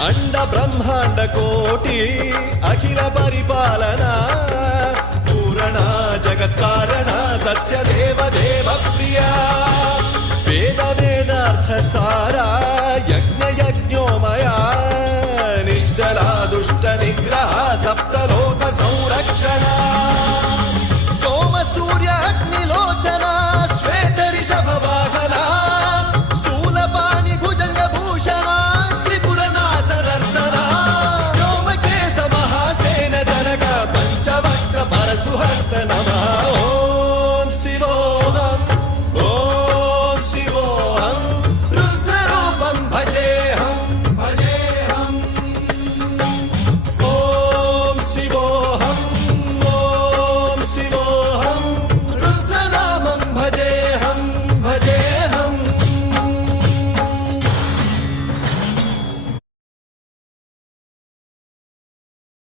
అండ బ్రహ్మాండ కోటి అఖిల పరిపాలన పూరణ జగత్కారణ సత్యదేవ దేవ ప్రియ వేద వేదార్థ సారా